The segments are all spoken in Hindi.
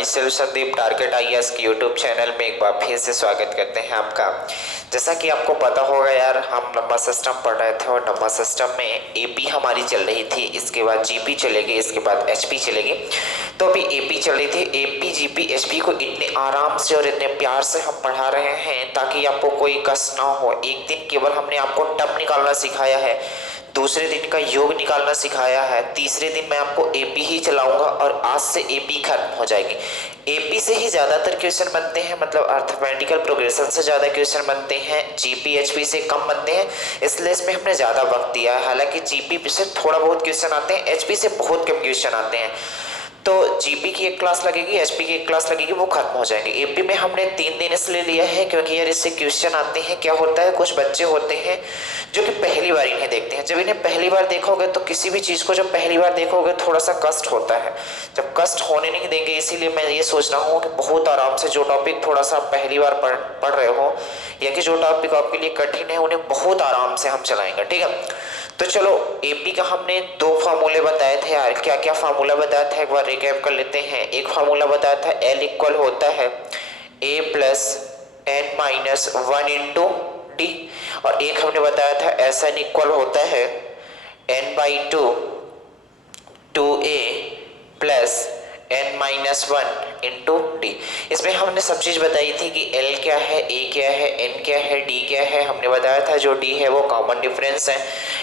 My self Sandeep target IAS के यूट्यूब चैनल में एक बार फिर से स्वागत करते हैं आपका। जैसा कि आपको पता होगा यार, हम नंबर सिस्टम पढ़ रहे थे और नंबर सिस्टम में एपी हमारी चल रही थी, इसके बाद जीपी चलेगी, इसके बाद एचपी चलेगी। तो अभी एपी चल रही थी। एपी जीपी एचपी को इतने आराम से और इतने प्यार से हम पढ़ा रहे हैं ताकि आपको कोई कष्ट ना हो। एक दिन केवल हमने आपको टर्म निकालना सिखाया है, दूसरे दिन का योग निकालना सिखाया है, तीसरे दिन मैं आपको एपी ही चलाऊंगा और आज से एपी खत्म हो जाएगी। एपी से ही ज़्यादातर क्वेश्चन बनते हैं, मतलब अर्थमेटिकल प्रोग्रेशन से ज़्यादा क्वेश्चन बनते हैं, जीपी एचपी से कम बनते हैं, इसलिए इसमें हमने ज़्यादा वक्त दिया है। हालांकि जीपी से थोड़ा बहुत क्वेश्चन आते हैं, एचपी से बहुत कम क्वेश्चन आते हैं। तो जीपी की एक क्लास लगेगी, एचपी की एक क्लास लगेगी, वो खत्म हो जाएंगे। एपी में हमने 3 दिन इसलिए लिया है क्योंकि यार इससे क्वेश्चन आते हैं। क्या होता है, कुछ बच्चे होते हैं जो कि पहली बार इन्हें देखते हैं। जब इन्हें पहली बार देखोगे तो किसी भी चीज़ को जब पहली बार देखोगे थोड़ा सा कष्ट होता है, जब कष्ट होने नहीं देंगे। इसीलिए मैं ये सोच रहा हूँ कि बहुत आराम से जो टॉपिक थोड़ा सा पहली बार पढ़ रहे हो या कि जो टॉपिक आपके लिए कठिन है उन्हें बहुत आराम से हम चलाएंगे, ठीक है। तो चलो, एपी का हमने 2 फार्मूले बताए थे यार। क्या क्या फार्मूला बताया था एक बार रिकैप कर लेते हैं। एक फार्मूला बताया था एल इक्वल होता है A plus N minus 1 into D, और एक हमने बताया था एस एन इक्वल होता है n by two a plus N minus 1 into d. इसमें हमने सब चीज़ बताई थी कि एल क्या है, ए क्या है, एन क्या है, डी क्या है। हमने बताया था जो डी है वो कॉमन डिफरेंस है,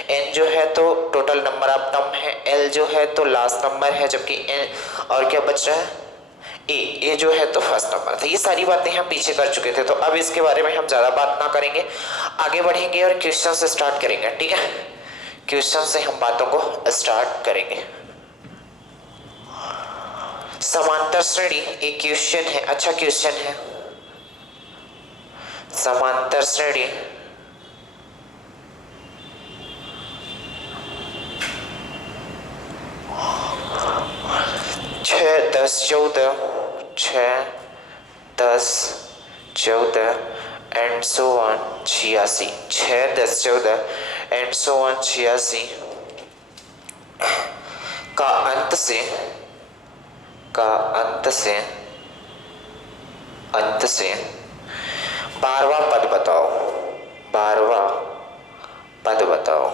एन जो है तो टोटल नंबर ऑफ टर्म है, एल जो है तो लास्ट नंबर है, जबकि एन और क्या बच रहा है, ए जो है तो फर्स्ट नंबर था। ये सारी बातें हम पीछे कर चुके थे, तो अब इसके बारे में हम ज़्यादा बात ना करेंगे, आगे बढ़ेंगे और क्वेश्चन से स्टार्ट करेंगे, ठीक है। क्वेश्चन से हम बातों को स्टार्ट करेंगे। समांतर श्रेणी एक क्वेश्चन है, अच्छा क्वेश्चन है। समांतर श्रेणी छः दस चौदह and so on 86, 6 10 14 and so on 86 का अंत से 12वां पद बताओ। 12वां पद बताओ।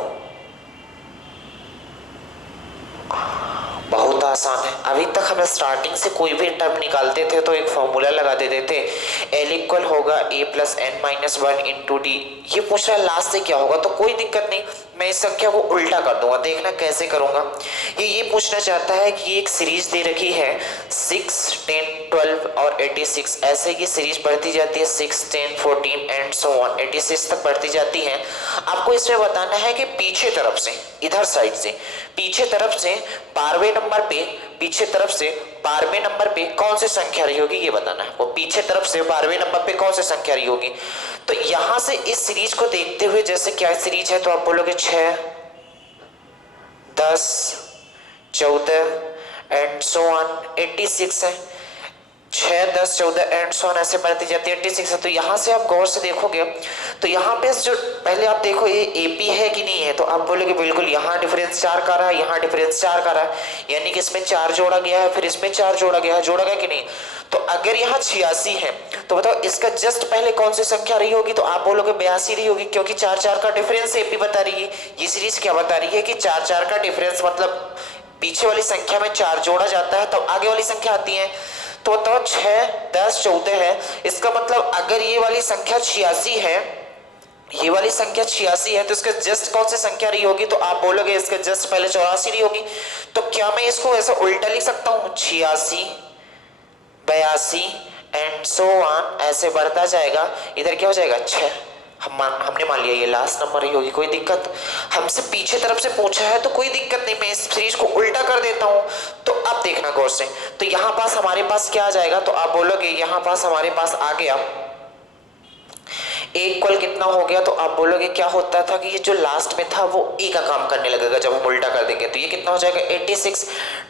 बहुत आसान है। अभी तक हम स्टार्टिंग से कोई भी टर्म निकालते थे तो एक फॉर्मूला लगा देते थे, एल इक्वल होगा A plus N minus 1 into D. ये पूछ रहा है लास्ट से क्या होगा, तो कोई दिक्कत नहीं, मैं इस संख्या को उल्टा कर दूंगा, देखना कैसे करूंगा। ये पूछना चाहता है कि एक सीरीज दे रखी है 6 10 12 और 86, ऐसे ये सीरीज बढ़ती जाती है 6 10 14 एंड सो ऑन 86 तक बढ़ती जाती है। आपको इसमें बताना है कि पीछे तरफ से, इधर साइड से पीछे तरफ से 12वें नंबर पे कौन सी संख्या रही होगी, ये बताना है। वो पीछे तरफ से 12वें नंबर पे कौन सी संख्या रही होगी। तो यहां से इस सीरीज को देखते हुए, जैसे क्या सीरीज है, तो आप बोलोगे 6 10 14 एंड सो ऑन 86 है, 6 10 14 एंड सो ऑन ऐसे बढ़ती जाती है 86 है। तो यहाँ से आप गौर से देखोगे तो यहाँ पे जो पहले आप देखो ये एपी है कि नहीं है, तो आप बोलोगे बिल्कुल, यहाँ डिफरेंस 4 का रहा है, यहाँ डिफरेंस 4 का रहा है, यानी कि इसमें 4 जोड़ा गया है, फिर इसमें 4 जोड़ा गया है, जोड़ा गया कि नहीं। तो अगर यहाँ 86 है तो बताओ इसका जस्ट पहले कौन सी संख्या रही होगी, तो आप बोलोगे 82 रही होगी, क्योंकि 4 4 का डिफरेंस एपी बता रही है। ये सीरीज क्या बता रही है कि 4 4 का डिफरेंस, मतलब पीछे वाली संख्या में 4 जोड़ा जाता है तब आगे वाली संख्या आती है। तो बताओ 6 10 14 है, इसका मतलब अगर ये वाली संख्या 86 है, ये वाली संख्या 86 है, तो इसका जस्ट कौन सी संख्या रही होगी, तो आप बोलोगे इसका जस्ट पहले 84 रही होगी। तो क्या मैं इसको ऐसा उल्टा लिख सकता हूँ, 86 82 एंड सो ऑन ऐसे बढ़ता जाएगा, इधर क्या हो जाएगा 6। हमने मान लिया ये लास्ट नंबर रही होगी, कोई दिक्कत। हमसे पीछे तरफ से पूछा है तो कोई दिक्कत नहीं, मैं इस सीरीज को उल्टा कर देता हूं। तो अब देखना गौर से, तो यहां पास हमारे पास क्या आ जाएगा, तो आप बोलोगे यहां पास हमारे पास आ गया ए इक्वल कितना हो गया, तो आप बोलोगे क्या होता था कि ये जो लास्ट में था वो ए का काम करने लगेगा जब हम उल्टा कर देंगे। तो ये कितना हो जाएगा 86।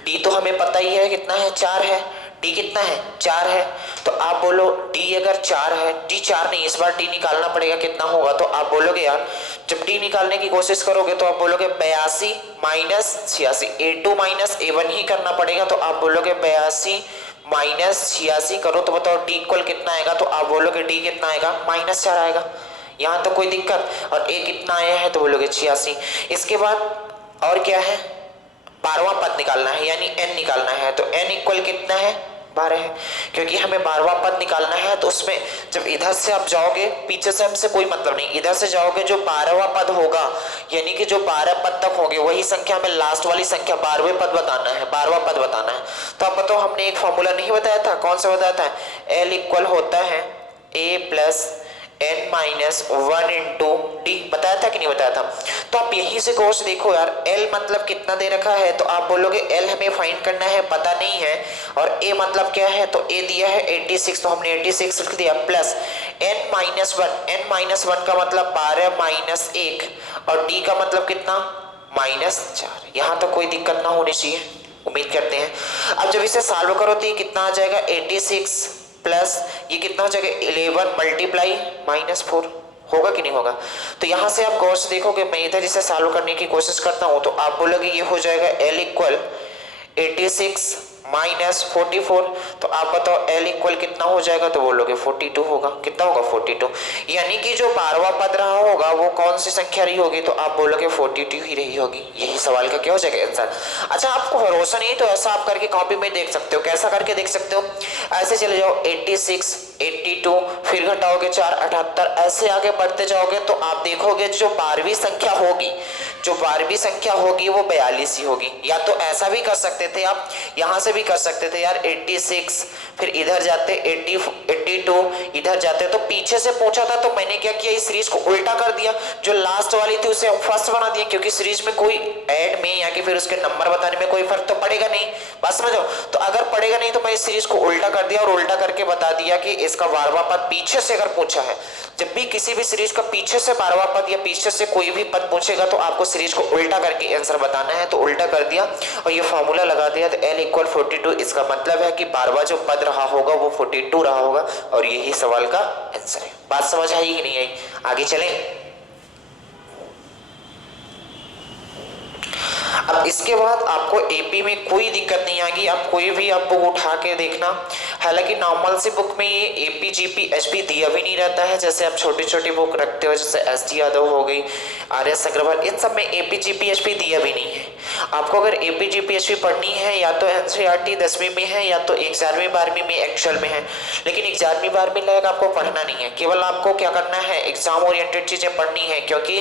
डी तो हमें पता ही है कितना है, 4 है। डी कितना है, 4 है। तो आप बोलो डी अगर 4 है, डी 4 नहीं, इस बार डी निकालना पड़ेगा, कितना होगा। तो आप बोलोगे यार, जब डी निकालने की कोशिश करोगे तो आप बोलोगे 82 माइनस 86, A2 माइनस A1 ही करना पड़ेगा। तो आप बोलोगे 82 -86 करो तो बताओ डी इक्वल कितना आएगा, तो आप बोलोगे डी कितना आएगा, -4 आएगा। यहाँ तो कोई दिक्कत, और ए कितना आया है तो बोलोगे 86। इसके बाद और क्या है, 12वां पद निकालना है यानी n निकालना है, तो n इक्वल कितना है, 12 है। क्योंकि हमें 12वां पद निकालना है तो उसमें जब इधर से आप जाओगे, पीछे से हमसे कोई मतलब नहीं, इधर से जाओगे जो 12वां पद होगा यानी कि जो 12 पद तक होंगे वही संख्या में लास्ट वाली संख्या 12वें पद बताना है, 12वां पद बताना है। तो अब बताओ, हमने एक फॉर्मूला नहीं बताया था, कौन सा बताया था, L इक्वल होता है a plus n-1 into D, बताया था कि नहीं बताया था। तो आप यहीं से कोर्स देखो यार, L मतलब कितना दे रखा है, तो आप बोलोगे L हमें फाइंड करना है, पता नहीं है, और A मतलब क्या है, तो A दिया है 86, तो हमने 86 लिख दिया, प्लस n-1 का मतलब 12 माइनस 1, और D का मतलब कितना, -4। यहाँ तो कोई दिक्कत ना होनी चाहिए, उम्मीद करते हैं। अब जब इसे सॉल्व करो तो ये कितना आ जाएगा, 86 प्लस ये कितना हो जाएगा, 11 मल्टीप्लाई -4, होगा कि नहीं होगा। तो यहाँ से आप गौर से देखोगे, मैं इधर इसे सॉल्व करने की कोशिश करता हूँ, तो आप बोलोगे ये हो जाएगा L इक्वल 86 -44, तो आप बताओ L इक्वल कितना हो जाएगा, तो बोलोगे 42 होगा, कितना होगा 42, यानी कि जो 12वां पद रहा होगा वो कौन सी संख्या रही होगी, तो आप बोलोगे 42 ही रही होगी। यही सवाल का क्या हो जाएगा आंसर। अच्छा, आपको भरोसा नहीं तो ऐसा आप करके कॉपी में देख सकते हो, कैसा करके देख सकते हो, ऐसे चले जाओ 86 82 फिर घटाओगे 4 78, ऐसे आगे बढ़ते जाओगे तो आप देखोगे जो 12वीं संख्या होगी, जो 12वीं संख्या होगी वो 42 ही होगी। या तो ऐसा भी कर सकते थे आप, यहाँ से भी कर सकते थे यार 86 फिर इधर जाते 82 इधर जाते, तो पीछे से पूछा था तो मैंने क्या किया, इस सीरीज को उल्टा कर दिया, जो लास्ट वाली थी उसे फर्स्ट बना दिया, क्योंकि सीरीज में कोई ऐड में या कि फिर उसके नंबर बताने में कोई फर्क तो पड़ेगा नहीं, बात समझो। तो अगर पड़ेगा नहीं तो मैं इस सीरीज को उल्टा कर दिया, और उल्टा करके बता दिया कि इसका 12वां पद पीछे से अगर पूछा है, जब भी किसी भी सीरीज का पीछे से 12वां पद या पीछे से कोई भी पद पूछेगा तो आपको सीरीज को उल्टा करके आंसर बताना है, तो उल्टा कर दिया और ये फॉर्मूला लगा दिया, तो L इक्वल 42, इसका मतलब है कि 12वां जो पद रहा होगा वो 42 रहा होगा, और यही सवाल का आंसर है। बात समझ आई कि नहीं आई, आगे चलें। अब इसके बाद आपको एपी में कोई दिक्कत नहीं आएगी, आप कोई भी आप बुक उठा के देखना, हालांकि नॉर्मल सी बुक में ये एपी जीपी एचपी दिया भी नहीं रहता है, जैसे आप छोटी छोटी बुक रखते हो जैसे एसटी यादव हो गई, आर.एस. अग्रवाल, इन सब में एपी जीपी एचपी दिया भी नहीं है। आपको अगर एपी जीपी एचपी पढ़नी है या तो एनसीईआरटी 10वीं में है या तो 11वीं 12वीं में एक्चुअल में है, लेकिन 11वीं 12वीं लायक आपको पढ़ना नहीं है, केवल आपको क्या करना है, एग्जाम ओरिएंटेड चीजें पढ़नी है, क्योंकि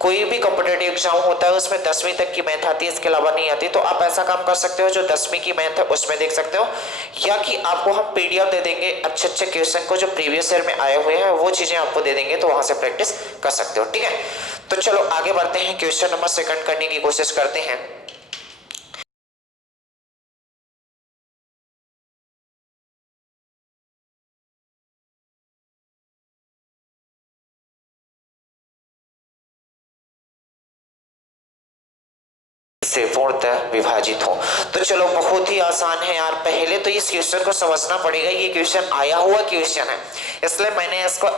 कोई भी कॉम्पिटेटिव एग्जाम होता है उसमें 10वीं तक की मैथ आती है, इसके अलावा नहीं आती। तो आप ऐसा काम कर सकते हो, जो 10वीं की मैथ है उसमें देख सकते हो, या कि आपको हम पीडीएफ दे देंगे अच्छे अच्छे क्वेश्चन को जो प्रीवियस ईयर में आए हुए हैं, वो चीजें आपको दे देंगे, तो वहां से प्रैक्टिस कर सकते हो, ठीक है। तो चलो आगे बढ़ते हैं, क्वेश्चन नंबर 2 करने की कोशिश करते हैं। से पूर्णतः विभाजित हो, तो चलो बहुत ही आसान है यार, पहले तो इस क्वेश्चन को समझना पड़ेगा, ये क्वेश्चन आया हुआ क्वेश्चन है, इसलिए मैंने इसको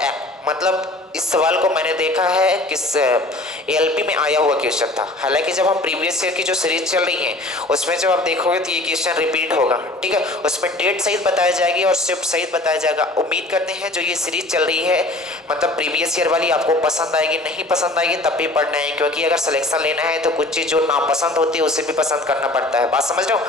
मतलब इस सवाल को मैंने देखा है किस एलपी में आया हुआ क्वेश्चन था। हालांकि जब हम प्रीवियस ईयर की जो सीरीज चल रही है उसमें जब आप देखोगे तो ये क्वेश्चन रिपीट होगा, ठीक है, उसमें डेट सहित बताया जाएगी और शिफ्ट सहित बताया जाएगा। उम्मीद करते हैं जो ये सीरीज चल रही है मतलब प्रीवियस ईयर वाली आपको पसंद आएगी, नहीं पसंद आएगी तब भी पढ़ना है, क्योंकि अगर सिलेक्शन लेना है तो कुछ चीज जो नापसंद होती है उसे भी पसंद करना पड़ता है, बात समझ रहे हो,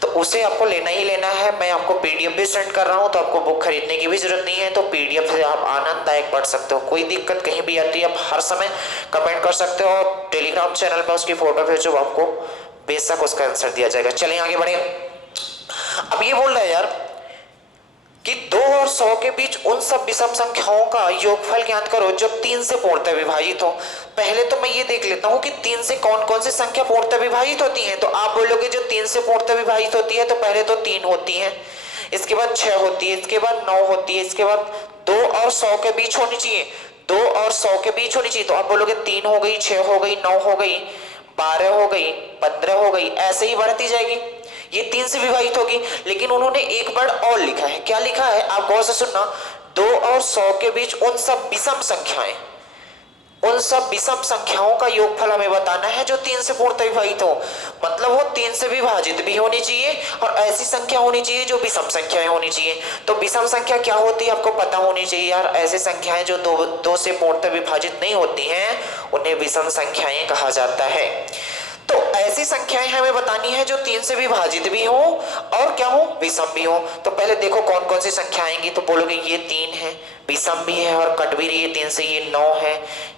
तो उसे आपको लेना ही लेना है। मैं आपको पीडीएफ भी सेंड कर रहा हूँ, तो आपको बुक खरीदने की भी जरूरत नहीं है, तो पीडीएफ से आप आनंददायक पढ़ सकते हो, कोई दिक्कत कहीं भी आती है आप हर समय कमेंट कर सकते हो, और टेलीग्राम चैनल पर उसकी फोटो भेजो, आपको बेशक उसका आंसर दिया जाएगा। चलें आगे बढ़े। अब ये बोल रहा है यार कि 2 और 100 के बीच उन सब विषम संख्याओं का योगफल ज्ञात करो जो 3 से पूर्णतः विभाजित हो। पहले तो मैं ये देख लेता हूं कि 3 से कौन कौन सी संख्या पूर्णतः विभाजित होती है, तो आप बोलोगे जो 3 से पूर्णतः विभाजित होती है, तो पहले तो 3 होती है, इसके बाद 6 होती है, इसके बाद 9 होती है, इसके बाद 2 और 100 के बीच होनी चाहिए, 2 और 100 के बीच होनी चाहिए, तो आप बोलोगे 3 हो गई, 6 हो गई, 9 हो गई, 12 हो गई, 15 हो गई, ऐसे ही बढ़ती जाएगी, ये 3 से विभाजित होगी। लेकिन उन्होंने एक वर्ड और लिखा है, क्या लिखा है आप गौर से सुनना, 2 और 100 के बीच उन सब विषम संख्याएं, उन सब विषम संख्याओं का योगफल हमें बताना है जो 3 से पूर्णतः विभाजित हो, मतलब वो 3 से विभाजित भी होनी चाहिए और ऐसी संख्या होनी चाहिए जो विषम संख्याएं होनी चाहिए। तो विषम संख्या क्या होती है आपको पता होनी चाहिए यार। ऐसी संख्याएं जो दो से पूर्णतः विभाजित नहीं होती हैं उन्हें विषम संख्याएं कहा जाता है। तो ऐसी संख्याएं हमें बतानी है जो 3 से विभाजित भी हो और क्या हो, विषम भी हो। तो पहले देखो कौन कौन सी संख्या आएंगी, तो बोलोगे ये 3 है, विषम भी है और कट भी रही है 3 से, ये 9 है,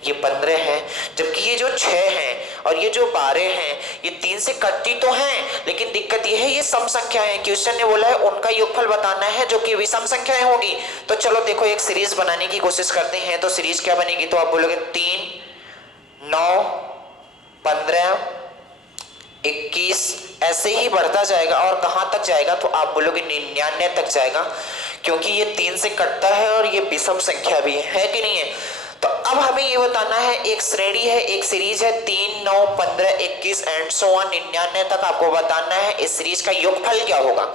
ये 15 है, जबकि ये जो 6 है और ये जो 12 है ये 3 से कटती तो हैं, लेकिन दिक्कत ये है ये सम संख्या है। क्वेश्चन ने बोला है उनका योगफल बताना है जो कि विषम संख्याएं होगी। तो चलो देखो एक सीरीज बनाने की कोशिश करते हैं। तो सीरीज क्या बनेगी, तो आप बोलोगे 3, 9, 15, 21 ऐसे ही बढ़ता जाएगा और कहां तक जाएगा, तो आप बोलोगे 99 तक जाएगा, क्योंकि ये 3 से कटता है और ये विषम संख्या भी है कि नहीं है। तो अब हमें ये बताना है, एक श्रेणी है, एक सीरीज है 3, 9, 15, 21 एंड सो ऑन 99 तक आपको बताना है इस सीरीज का योगफल क्या होगा।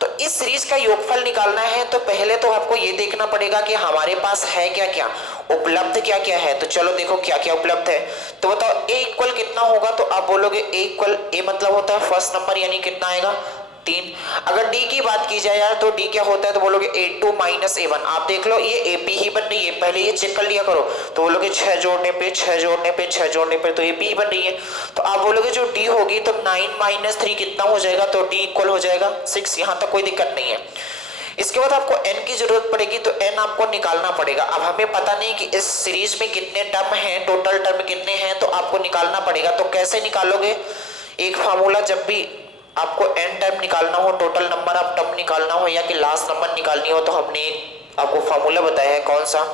तो इस सीरीज का योगफल निकालना है तो पहले तो आपको ये देखना पड़ेगा कि हमारे पास है क्या क्या, उपलब्ध क्या क्या है। तो चलो देखो क्या क्या उपलब्ध है। तो बताओ ए इक्वल कितना होगा, तो आप बोलोगे ए इक्वल, ए मतलब होता है फर्स्ट नंबर यानी कितना आएगा 3। अगर डी की बात की जाए यार तो डी क्या होता है, तो बोलोगे A2 माइनस A1। आप देख लो ये AP ही बन रही है, पहले ये चेक कर लिया करो। तो बोलोगे 6 जोड़ने पे 6 जोड़ने पे 6 जोड़ने पे तो AP ही बन रही है। तो आप बोलोगे जो D होगी तो 9 माइनस 3 कितना हो जाएगा, तो D इक्वल हो जाएगा 6। यहाँ तक कोई दिक्कत नहीं है। इसके बाद आपको n की जरूरत पड़ेगी, तो n आपको निकालना पड़ेगा। अब हमें पता नहीं कि इस सीरीज में कितने टर्म हैं, टोटल टर्म कितने हैं, तो आपको निकालना पड़ेगा। तो कैसे निकालोगे, एक फार्मूला, जब भी आपको n टर्म निकालना हो, टोटल नंबर ऑफ टर्म निकालना हो या कि लास्ट नंबर निकालनी हो, तो हमने आपको फार्मूला बताया है कौन सा,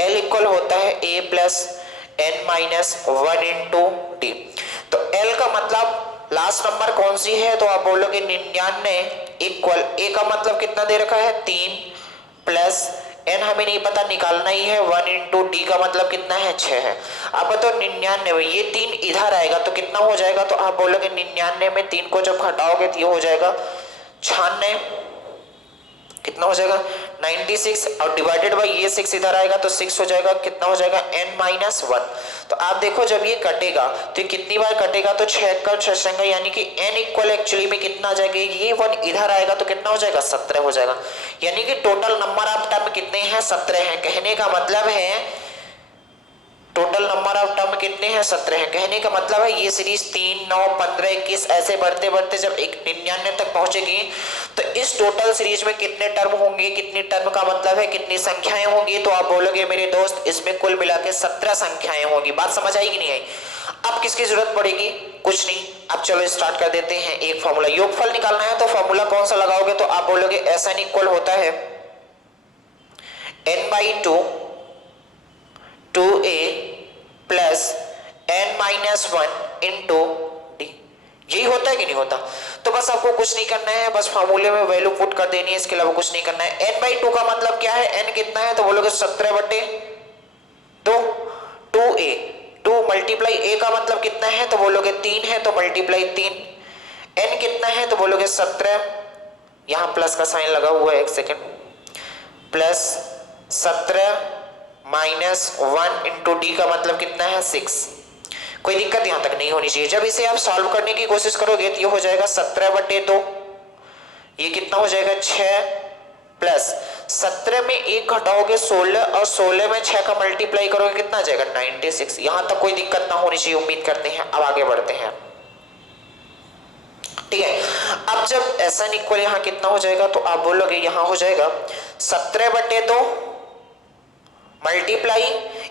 L इक्वल होता है a plus n minus 1 into D. तो L का मतलब लास्ट नंबर कौन सी है, तो आप बोलोगे 99 इक्वल, ए का मतलब कितना दे रखा है 3 प्लस n हमें नहीं पता निकालना ही है 1 इंटू डी का मतलब कितना है 6 है। अब बताओ 99 ये 3 इधर आएगा तो कितना हो जाएगा, तो आप बोलोगे 99 में 3 को जब घटाओगे तो ये हो जाएगा 96, कितना हो जाएगा 96 और डिवाइडेड बाय ये 6 इधर आएगा तो 6 हो जाएगा, कितना हो जाएगा n माइनस 1। तो आप देखो जब ये कटेगा तो ये कितनी बार कटेगा, तो 6 का 6 संख्या यानी कि n इक्वल एक्चुअली में कितना आ जाएगा, ये 1 इधर आएगा तो कितना हो जाएगा 17 हो जाएगा। यानी कि टोटल नंबर ऑफ टर्म कितने हैं 17 हैं। कहने का मतलब है टोटल नंबर ऑफ टर्म कितने हैं 17 हैं। कहने का मतलब है ये सीरीज 3, 9, 15, 21 ऐसे बढ़ते बढ़ते जब 99 तक पहुंचेगी तो इस टोटल सीरीज में कितने टर्म होंगे, कितनी टर्म का मतलब है कितनी संख्याएं होंगी, तो आप बोलोगे मेरे दोस्त इसमें कुल मिला के 17 संख्याएं होंगी। बात समझ आई कि नहीं आई। अब किसकी जरूरत पड़ेगी, कुछ नहीं। अब चलो स्टार्ट कर देते हैं। एक फॉर्मूला, योगफल निकालना है तो फॉर्मूला कौन सा लगाओगे, तो आप बोलोगे SN इक्वल होता है n/2 2a plus n minus 1 into D. यही होता है कि नहीं होता। तो बस आपको कुछ नहीं करना है, बस फार्मूले में वैल्यू पुट कर देनी है, इसके अलावा कुछ नहीं करना है। n/2 का मतलब क्या है, n कितना है, तो बोलोगे 17/2 2a, 2 मल्टीप्लाई a का मतलब कितना है, तो बोलोगे 3 है तो मल्टीप्लाई 3। n कितना है, तो बोलोगे 17, यहां प्लस का साइन लगा हुआ है, एक second, plus 17 minus 1 into D का मतलब कितना है 6। कोई दिक्कत यहां तक नहीं होनी चाहिए। जब इसे आप सॉल्व करने की कोशिश करोगे तो ये हो जाएगा 17/2, ये कितना हो जाएगा 6 प्लस 17 में 1 घटाओगे 16 और 16 में 6 का मल्टीप्लाई करोगे कितना आ जाएगा 96। यहां तक कोई दिक्कत ना होनी चाहिए, उम्मीद करते हैं। अब आगे बढ़ते हैं, ठीक है। अब जब SN इक्वल यहाँ कितना हो जाएगा, तो आप बोलोगे यहाँ हो जाएगा 17/2 मल्टीप्लाई,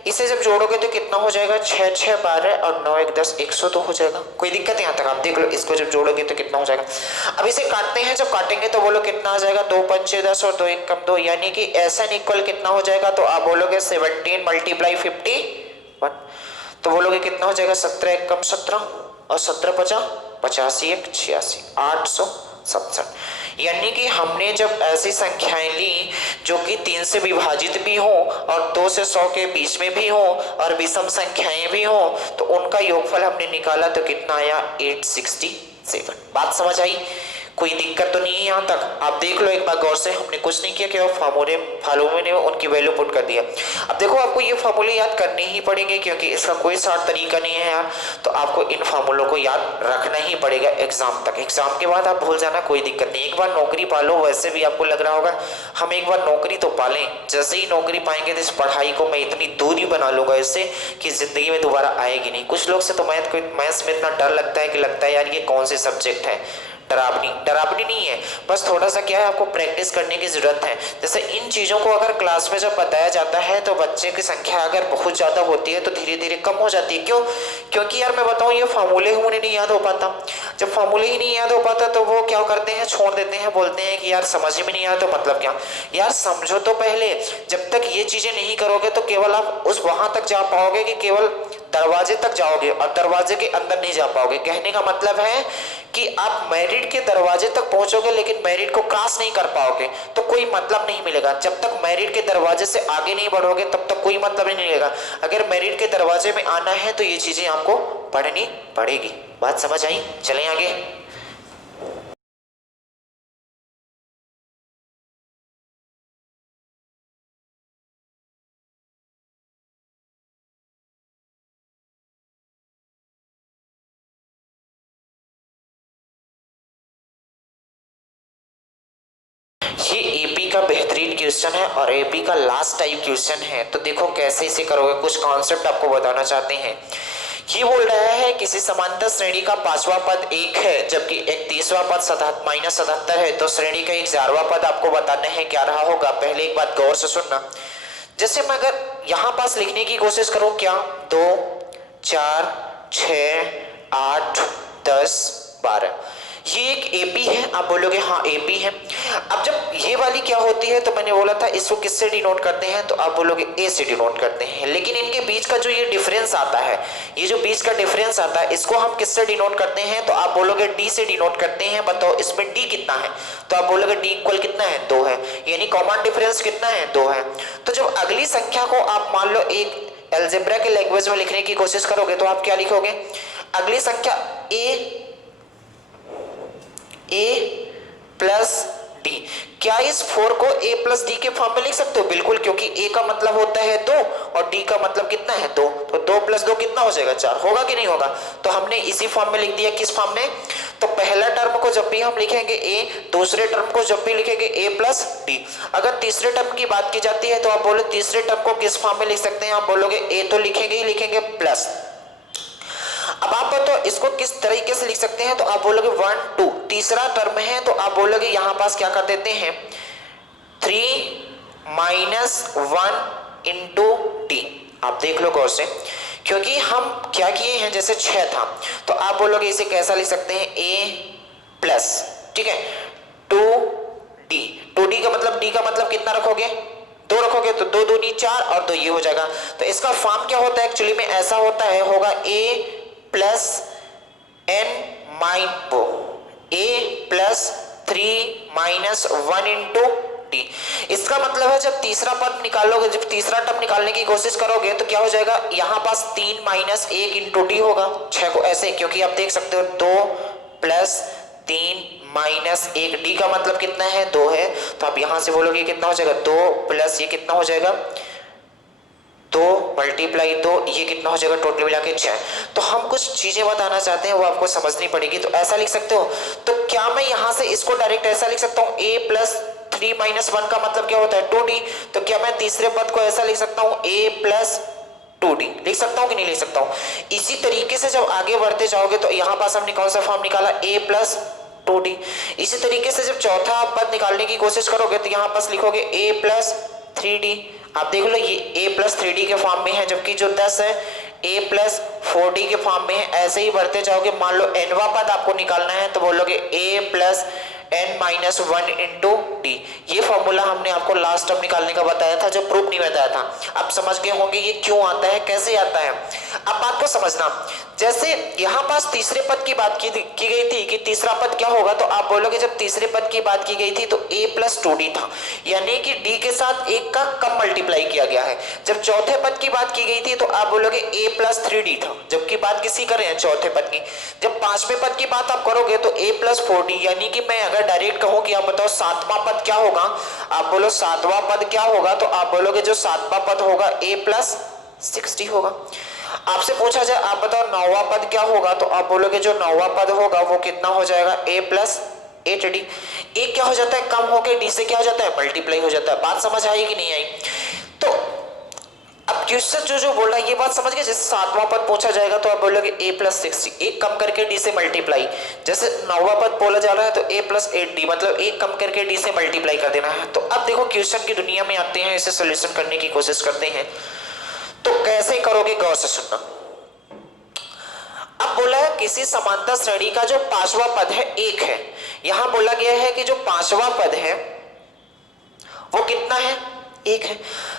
इसे जब जोड़ोगे तो कितना हो जाएगा 6 6 12 और 9 1 10 100 तो हो जाएगा। कोई दिक्कत यहाँ तक, आप देख लो इसको जब जोड़ोगे तो कितना हो जाएगा। अब इसे काटते हैं, जब काटेंगे तो बोलो कितना आ जाएगा 2 5 6 10 और 2 1 कम 2, यानी कि SN इक्वल कितना हो जाएगा, तो आप बोलोगे 17 मल्टीप्लाई 51, तो बोलोगे कितना हो जाएगा 17 1 कम 17 और 17 50 85 1 86 867। यानी कि हमने जब ऐसी संख्याएं ली जो कि 3 से विभाजित भी हो और 2 से 100 के बीच में भी हो और विषम संख्याएं भी हो, तो उनका योगफल हमने निकाला तो कितना आया 867। बात समझ आई। कोई दिक्कत तो नहीं है यहाँ तक? आप देख लो एक बार गौर से, हमने कुछ नहीं किया, केवल फार्मूले में उनकी वैल्यू पुट कर दिया। अब देखो आपको ये फार्मूले याद करने ही पड़ेंगे क्योंकि इसका कोई शार्ट तरीका नहीं है यार, तो आपको इन फार्मूलों को याद रखना ही पड़ेगा एग्जाम तक। एग्जाम के बाद आप भूल जाना कोई दिक्कत नहीं, एक बार नौकरी पालो। वैसे भी आपको लग रहा होगा हम एक बार नौकरी तो पालें, जैसे ही नौकरी पाएंगे तो इस पढ़ाई को मैं इतनी दूरी बना लूंगा इससे कि जिंदगी में दोबारा आएगी नहीं। कुछ लोग से तो मैथ्स में इतना डर लगता है कि लगता है यार ये कौन से सब्जेक्ट है। डरावनी नहीं है, बस थोड़ा सा क्या है आपको प्रैक्टिस करने की जरूरत है। जैसे इन चीज़ों को अगर क्लास में जब बताया जाता है तो बच्चे की संख्या अगर बहुत ज़्यादा होती है तो धीरे धीरे कम हो जाती है। क्यों? क्योंकि यार मैं बताऊँ ये फार्मूले उन्हें नहीं याद हो पाता। जब फार्मूले ही नहीं याद हो पाता तो वो क्या करते हैं, छोड़ देते हैं, बोलते हैं कि यार समझ में नहीं आया तो मतलब क्या। यार समझो तो पहले, जब तक ये चीज़ें नहीं करोगे तो केवल आप उस वहां तक जा पाओगे कि केवल दरवाजे तक जाओगे और दरवाजे के अंदर नहीं जा पाओगे। कहने का मतलब है कि आप मेरिट के दरवाजे तक पहुंचोगे लेकिन मेरिट को क्रॉस नहीं कर पाओगे तो कोई मतलब नहीं मिलेगा। जब तक मेरिट के दरवाजे से आगे नहीं बढ़ोगे तब तक कोई मतलब नहीं मिलेगा। अगर मेरिट के दरवाजे में आना है तो ये चीजें आपको पढ़नी पड़ेगी। बात समझ आई? चलें आगे। ये एपी का बेहतरीन क्वेश्चन है और एपी का लास्ट टाइप क्वेश्चन है, तो देखो कैसे इसे करोगे। कुछ कॉन्सेप्ट आपको बताना चाहते हैं। ये बोल रहा है किसी समांतर श्रेणी का 5वां पद 1 है जबकि 31वां पद -77 है, तो श्रेणी का 11वां पद आपको बताना है क्या रहा होगा। पहले एक बात गौर से सुनना, जैसे मैं अगर यहाँ पास लिखने की कोशिश करूँ क्या 2 4 6 8 10 12, ये एक एपी है। आप बोलोगे हाँ एपी है। अब जब ये वाली क्या होती है तो मैंने बोला था इसको किससे डिनोट करते हैं, तो आप बोलोगे ए से डिनोट करते हैं। लेकिन इनके बीच का जो ये डिफरेंस आता है, ये जो बीच का डिफरेंस आता है इसको हम किससे डिनोट करते हैं, तो आप बोलोगे डी से डिनोट करते हैं। बताओ इसमें डी कितना है, तो आप बोलोगे डी इक्वल कितना है 2 है, यानी कॉमन डिफरेंस कितना है 2 है। तो जब अगली संख्या को आप मान लो एक अलजेब्रा के लैंग्वेज में लिखने की कोशिश करोगे तो आप क्या लिखोगे, अगली संख्या ए प्लस डी। क्या इस 4 को ए प्लस डी के फॉर्म में लिख सकते हो? बिल्कुल, क्योंकि ए का मतलब होता है 2 और डी का मतलब कितना है 2, तो 2 + 2 कितना हो जाएगा 4, होगा कि नहीं होगा। तो हमने इसी फॉर्म में लिख दिया। किस फॉर्म में? तो पहला टर्म को जब भी हम लिखेंगे ए, दूसरे टर्म को जब भी लिखेंगे ए प्लस डी। अगर तीसरे टर्म की बात की जाती है तो आप बोलो तीसरे टर्म को किस फॉर्म में लिख सकते हैं, आप बोलोगे ए तो लिखेंगे ही लिखेंगे प्लस। अब आप बताओ इसको किस तरीके से लिख सकते हैं, तो आप बोलोगे 1 2, तीसरा टर्म है तो आप बोलोगे यहां पास क्या कर देते हैं 3 - 1 × d। आप देख लो गौर से, क्योंकि हम क्या किए हैं, जैसे 6 था तो आप बोलोगे इसे कैसा लिख सकते हैं a प्लस, ठीक है 2d। 2d का मतलब d का मतलब कितना रखोगे 2 रखोगे, तो 2 दूनी 4 और 2 ये हो जाएगा। तो इसका फॉर्म क्या होता है एक्चुअली में, ऐसा होता है, होगा a plus n a plus 3 - 1 × d। इसका मतलब है जब तीसरा पद निकालोगे, जब तीसरा टर्म निकालने की कोशिश करोगे तो क्या हो जाएगा, यहां पास 3 - 1 × d होगा। 6 को ऐसे, क्योंकि आप देख सकते हो 2 + 3 - 1, d का मतलब कितना है 2 है, तो आप यहां से बोलोगे कितना हो जाएगा 2 प्लस ये कितना हो जाएगा 2 × 2, ये कितना हो जाएगा टोटल मिला के 6। तो हम कुछ चीजें बताना चाहते हैं वो आपको समझनी पड़ेगी, तो ऐसा लिख सकते हो। तो क्या मैं यहां से इसको डायरेक्ट ऐसा लिख सकता हूँ a प्लस 3 - 1 का मतलब क्या होता है 2d। तो क्या मैं तीसरे पद को ऐसा लिख सकता हूँ a प्लस 2d, लिख सकता हूँ कि नहीं लिख सकता हूँ। इसी तरीके से जब आगे बढ़ते जाओगे तो यहाँ पास हमने कौन सा फॉर्म निकाला a प्लस 2d। इसी तरीके से जब चौथा पद निकालने की कोशिश करोगे तो यहाँ पास लिखोगे a प्लस 3d। आप देख लो ये a प्लस 3d के फॉर्म में है, जबकि जो 10 है a प्लस 4d के फॉर्म में है। ऐसे ही बढ़ते जाओगे, मान लो nवां पद आपको निकालना है तो बोलोगे a प्लस n - 1 × d। ये फॉर्मूला हमने आपको लास्ट टर्म निकालने का बताया था, जो प्रूफ नहीं बताया था। अब समझ गए होंगे ये क्यों आता है, कैसे आता है। अब बात को समझना, जैसे यहाँ पास तीसरे पद की बात की गई थी कि तीसरा पद क्या होगा, तो आप बोलोगे जब तीसरे पद की बात की गई थी तो a प्लस 2d था, यानी कि d के साथ 1 का कम मल्टीप्लाई मल्टीप्लाई किया गया है। जब चौथे पद की बात की गई थी तो आप बोलोगे a प्लस 3d था, जबकि बात किसी कर रहे हैं चौथे पद की। जब पांचवें पद की बात आप करोगे तो a प्लस 4d, यानी कि मैं अगर डायरेक्ट कहूं कि आप बताओ सातवां पद क्या होगा, आप बोलो सातवां पद क्या होगा, तो आप बोलोगे जो सातवां पद होगा a प्लस 6d होगा। आपसे पूछा जाए आप बताओ नौवां पद क्या होगा, तो आप बोलोगे जो नौवां पद होगा वो कितना हो जाएगा, a प्लस 8d। ए क्या हो जाता है, कम होके डी से क्या हो जाता है, मल्टीप्लाई हो जाता है। बात समझ आई कि नहीं आई? तो अब क्वेश्चन जो बोल रहा है ये बात समझ गए। जैसे सातवां पद पूछा जाएगा तो आप बोलोगे a प्लस 60, एक कम करके डी से मल्टीप्लाई। जैसे नौवां पद बोला जा रहा है तो a प्लस 8d, मतलब एक कम करके डी से मल्टीप्लाई कर देना है। तो अब देखो क्वेश्चन की दुनिया में आते हैं, इसे सोल्यूशन करने की कोशिश करते हैं। तो कैसे करोगे, गौर से सुनना। अब बोला है किसी समांतर श्रेणी का जो पांचवा पद है एक है। यहां बोला गया है कि जो पांचवा पद है वो कितना है, एक है।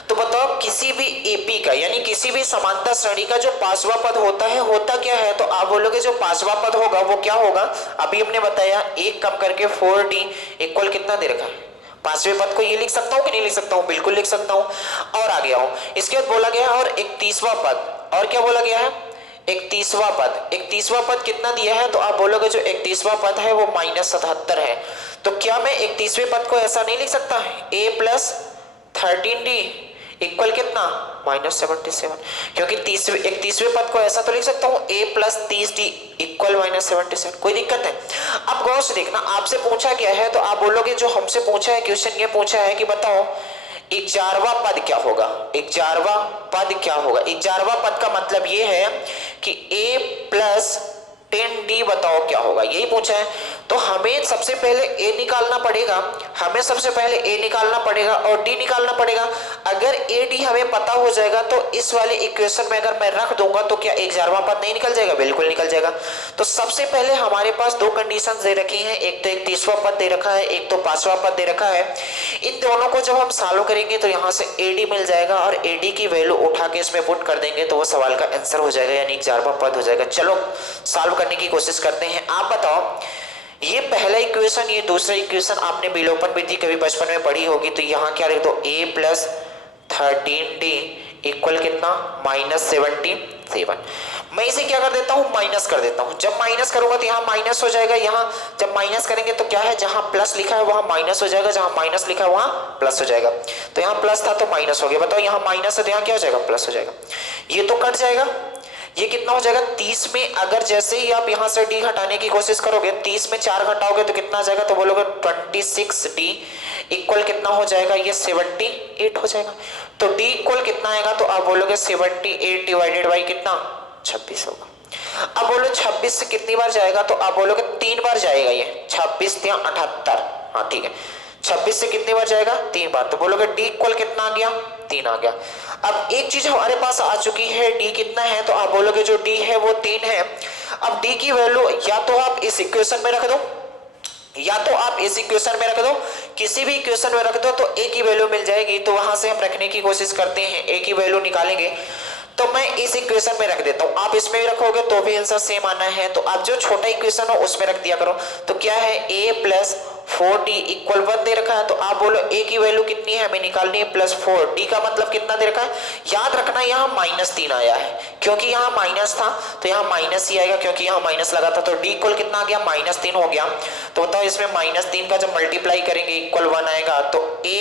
तो बताओ किसी भी एपी का, यानी किसी भी समांतर श्रेणी का जो पांचवा पद होता है, होता क्या है, तो आप बोलोगे जो पांचवा पद होगा वो क्या होगा, अभी हमने बताया एक कम करके 4d इक्वल कितना दे रखा है, पांचवें पद को ये लिख सकता हूं कि नहीं लिख सकता हूं, बिल्कुल लिख सकता हूं। और आगे आओ, इसके बाद बोला गया है और 31वां पद, और क्या बोला गया है, 31वां पद। 31वां पद कितना दिया है, तो आप बोलोगे जो 31वां पद है वो -77 है। तो क्या मैं 31वें पद को ऐसा नहीं लिख सकता, a प्लस 13d इक्वल कितना, -77, क्योंकि 31वें पद को ऐसा तो लिख सकता हूं a प्लस 30d इक्वल -77। कोई दिक्कत है? अब गौर से देखना, आपसे पूछा क्या है, तो आप बोलोगे जो हमसे पूछा है क्वेश्चन ये पूछा है कि बताओ 11वां पद क्या होगा, 11वां पद क्या होगा। 11वां पद का मतलब ये है कि a प्लस 10d बताओ क्या होगा, यही पूछा है। तो हमें सबसे पहले a निकालना पड़ेगा, हमें सबसे पहले a निकालना पड़ेगा और d निकालना पड़ेगा। अगर a d हमें पता हो जाएगा तो इस वाले इक्वेशन में अगर मैं रख दूंगा तो क्या 11वां पद नहीं निकल जाएगा, बिल्कुल निकल जाएगा। तो सबसे पहले हमारे पास दो कंडीशंस दे रखी हैं, एक तो 31वां पद दे रखा है, एक तो 5वां पद दे रखा है। इन दोनों को जब हम सॉल्व करेंगे तो यहाँ से ad मिल जाएगा और ad की वैल्यू उठा के इसमें पुट कर देंगे तो वो सवाल का आंसर हो जाएगा, यानी 11वां पद हो जाएगा। चलो सॉल्व करने की कोशिश करते हैं। आप बताओ ये पहला इक्वेशन, ये दूसरा इक्वेशन आपने विलोपन विधि कभी बचपन में पढ़ी होगी, तो यहाँ क्या लिख दो, a प्लस 13d इक्वल कितना, -77। मैं इसे क्या कर देता हूँ, माइनस कर देता हूँ। जब माइनस करूंगा तो यहाँ माइनस हो जाएगा, यहाँ जब माइनस करेंगे तो क्या है, जहां प्लस लिखा है वहां माइनस हो जाएगा, जहां माइनस लिखा है वहां प्लस हो जाएगा। तो यहाँ प्लस था तो माइनस हो गया। बताओ यहाँ माइनस है तो यहाँ क्या हो जाएगा, प्लस हो जाएगा। ये तो कट जाएगा, ये कितना हो जाएगा 30 में, अगर जैसे ही आप यहां से d घटाने की कोशिश करोगे, 30 में 4 घटाओगे तो कितना आ जाएगा, तो बोलोगे 26d इक्वल कितना हो जाएगा, ये 78 हो जाएगा। तो d इक्वल कितना आएगा, तो आप बोलोगे 78 डिवाइडेड बाई कितना, 26 होगा। अब बोलो 26 से कितनी बार जाएगा, तो आप बोलोगे 3 बार जाएगा, ये 26 या 78, हाँ ठीक है, 26 से कितनी बार जाएगा, 3 बार। तो बोलोगे d इक्वल कितना आ गया, 3 आ गया। अब एक चीज हमारे पास आ चुकी है, d कितना है, तो आप बोलोगे जो d है वो 3 है। अब d की वैल्यू या तो आप इस इक्वेशन में रख दो, या तो आप इस इक्वेशन में रख दो, किसी भी इक्वेशन में रख दो तो a की वैल्यू मिल जाएगी। तो वहां से हम रखने की कोशिश करते हैं, a की वैल्यू निकालेंगे। तो मैं इस इक्वेशन में रख देता हूं, आप इसमें भी रखोगे तो भी आंसर सेम आना है। तो आप जो छोटा इक्वेशन हो उसमें रख दिया करो। तो क्या है, a प्लस 4d इक्वल 1 दे रखा है, तो आप बोलो a की वैल्यू कितनी है, हमें निकालनी है +4, d का मतलब कितना दे रखा है। याद रखना यहाँ -3 आया है, क्योंकि यहाँ माइनस था तो यहाँ माइनस ही आएगा, क्योंकि यहाँ माइनस लगा था। तो d इक्वल कितना आ गया, -3 हो गया। तो बताओ इसमें -3 का जब मल्टीप्लाई करेंगे इक्वल 1 आएगा, तो a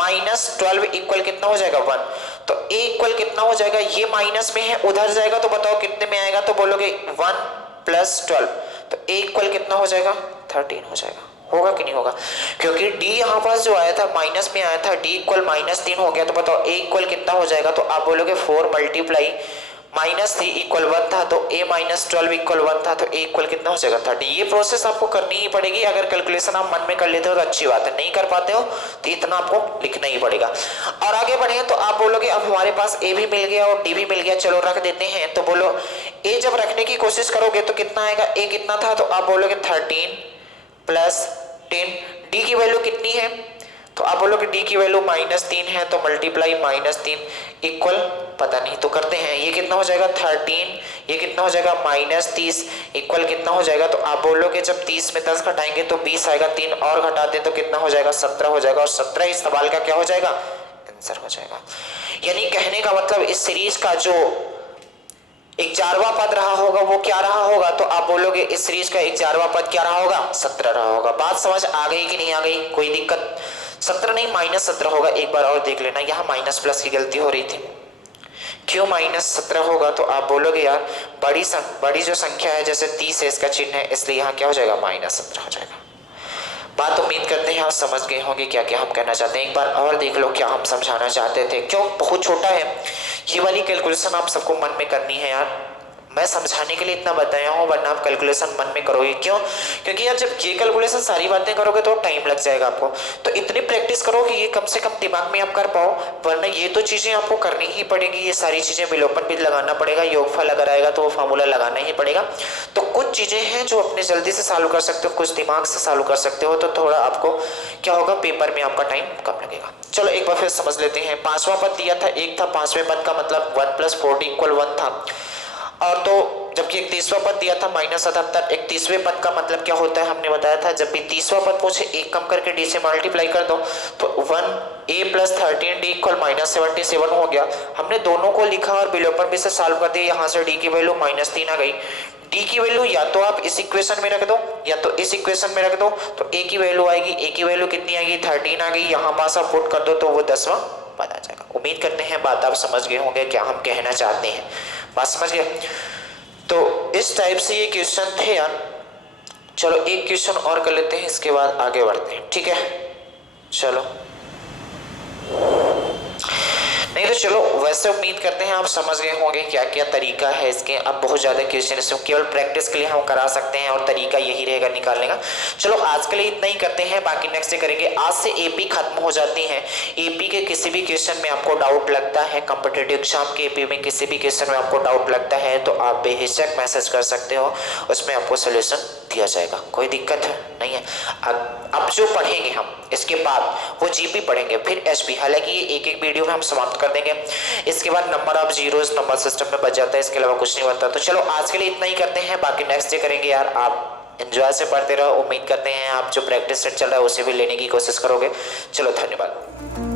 -12 इक्वल कितना हो जाएगा, 1। तो a इक्वल कितना हो जाएगा, ये माइनस में है, उधर जाएगा तो बताओ कितने में आएगा, तो बोलोगे 1 + 12। तो a इक्वल कितना हो जाएगा, 13 हो जाएगा। होगा कि नहीं होगा, क्योंकि d यहाँ पास जो आया था माइनस में आया था, d इक्वल -3 हो गया। तो बताओ a इक्वल कितना हो जाएगा, तो आप बोलोगे 4 × -3 इक्वल 1 था, तो a -12 इक्वल 1 था, तो a इक्वल कितना हो जाएगा, 30। ये प्रोसेस आपको करनी ही पड़ेगी। अगर कैलकुलेशन आप मन में कर लेते हो तो अच्छी बात है, नहीं कर पाते हो तो इतना आपको लिखना ही पड़ेगा। और आगे बढ़े तो आप बोलोगे अब हमारे पास a भी मिल गया और d भी मिल गया, चलो रख देते हैं। तो बोलो a जब रखने की कोशिश करोगे तो कितना आएगा, a कितना था, तो आप बोलोगे 13 + 10। d की वैल्यू कितनी है, तो आप बोलोगे d की वैल्यू -3 है, तो मल्टीप्लाई -3 इक्वल पता नहीं, तो करते हैं। ये कितना हो जाएगा 13, ये कितना हो जाएगा -30 इक्वल कितना हो जाएगा, तो आप बोलोगे जब 30 में 10 घटाएंगे तो 20 आएगा, 3 और घटा दें तो कितना हो जाएगा, 17 हो जाएगा। और 17 इस सवाल का क्या हो जाएगा, आंसर हो जाएगा। यानी कहने का मतलब इस सीरीज का जो 11वां पद रहा होगा वो क्या रहा होगा, तो आप बोलोगे इस सीरीज का 11वां पद क्या रहा होगा, 17 रहा होगा। बात समझ आ गई कि नहीं आ गई, कोई दिक्कत? 17 नहीं -17 होगा, एक बार और देख लेना, यहाँ माइनस प्लस की गलती हो रही थी। क्यों -17 होगा, तो आप बोलोगे यार बड़ी जो संख्या है जैसे 30 है, इसका चिन्ह है, इसलिए यहाँ क्या हो जाएगा, -17 हो जाएगा। बात उम्मीद करते हैं आप समझ गए होंगे क्या क्या हम कहना चाहते हैं। एक बार और देख लो क्या हम समझाना चाहते थे, क्यों बहुत छोटा है ये वाली कैलकुलेशन, आप सबको मन में करनी है यार। मैं समझाने के लिए इतना बताया हूँ, वरना आप कैलकुलेशन मन में करोगे क्यों, क्योंकि यार जब ये कैलकुलेशन सारी बातें करोगे तो टाइम लग जाएगा आपको। तो इतनी प्रैक्टिस करो कि ये कम से कम दिमाग में आप कर पाओ, वरना ये तो चीज़ें आपको करनी ही पड़ेगी। ये सारी चीज़ें विलोपन भी लगाना पड़ेगा, योगफल अगर आएगा तो वो फार्मूला लगाना ही पड़ेगा। तो कुछ चीज़ें हैं जो अपने जल्दी से सॉल्व कर सकते हो, कुछ दिमाग से सॉल्व कर सकते हो, तो थोड़ा आपको क्या होगा, पेपर में आपका टाइम कम लगेगा। चलो एक बार फिर समझ लेते हैं। 5वां पद दिया था, एक था 5वें पद का मतलब 1 + 40 = 1 था, और तो जबकि 31वां पद दिया था -77। 31वें पद का मतलब क्या होता है, हमने बताया था, जब भी 30वां पद पूछे एक कम करके d से मल्टीप्लाई कर दो, तो 1a + 13d = -77 हो गया। हमने दोनों को लिखा और विलोपन भी से सॉल्व कर दिया, यहाँ से d की वैल्यू -3 आ गई। d की वैल्यू या तो आप इस इक्वेशन में रख दो या तो इस इक्वेशन में रख दो, तो a की वैल्यू आएगी, a की वैल्यू कितनी आएगी, 13 आ गई। यहाँ पास आप पुट कर दो तो वो 10वां पद आ जाएगा। उम्मीद करते हैं बात आप समझ गए होंगे क्या हम कहना चाहते हैं, बात समझ गए। तो इस टाइप से ये क्वेश्चन थे यार। चलो एक क्वेश्चन और कर लेते हैं, इसके बाद आगे बढ़ते हैं, ठीक है। चलो नहीं तो चलो, वैसे उम्मीद करते हैं आप समझ गए होंगे क्या क्या तरीका है इसके। अब बहुत ज़्यादा क्वेश्चन इसमें केवल प्रैक्टिस के लिए हम करा सकते हैं और तरीका यही रहेगा निकालने का। चलो आज के लिए इतना ही करते हैं, बाकी नेक्स्ट डे करेंगे। आज से एपी खत्म हो जाती है। एपी के किसी भी क्वेश्चन में आपको डाउट लगता है, कॉम्पिटिटिव एग्जाम के एपी में किसी भी क्वेश्चन में आपको डाउट लगता है, तो आप बेहिचक मैसेज कर सकते हो, उसमें आपको सोल्यूशन दिया जाएगा, कोई दिक्कत नहीं है। अब जो पढ़ेंगे हम इसके बाद वो जीपी पढ़ेंगे, फिर एसपी। हालांकि ये एक एक वीडियो में हम समाप्त कर देंगे। इसके बाद number of zeros number system में बच जाता है, इसके अलावा कुछ नहीं बनता। तो चलो आज के लिए इतना ही करते हैं, बाकी नेक्स्ट डे करेंगे यार। आप एंजॉय से पढ़ते रहो, उम्मीद करते हैं आप जो प्रैक्टिस सेट चल रहा है उसे भी लेने की कोशिश करोगे। चलो धन्यवाद।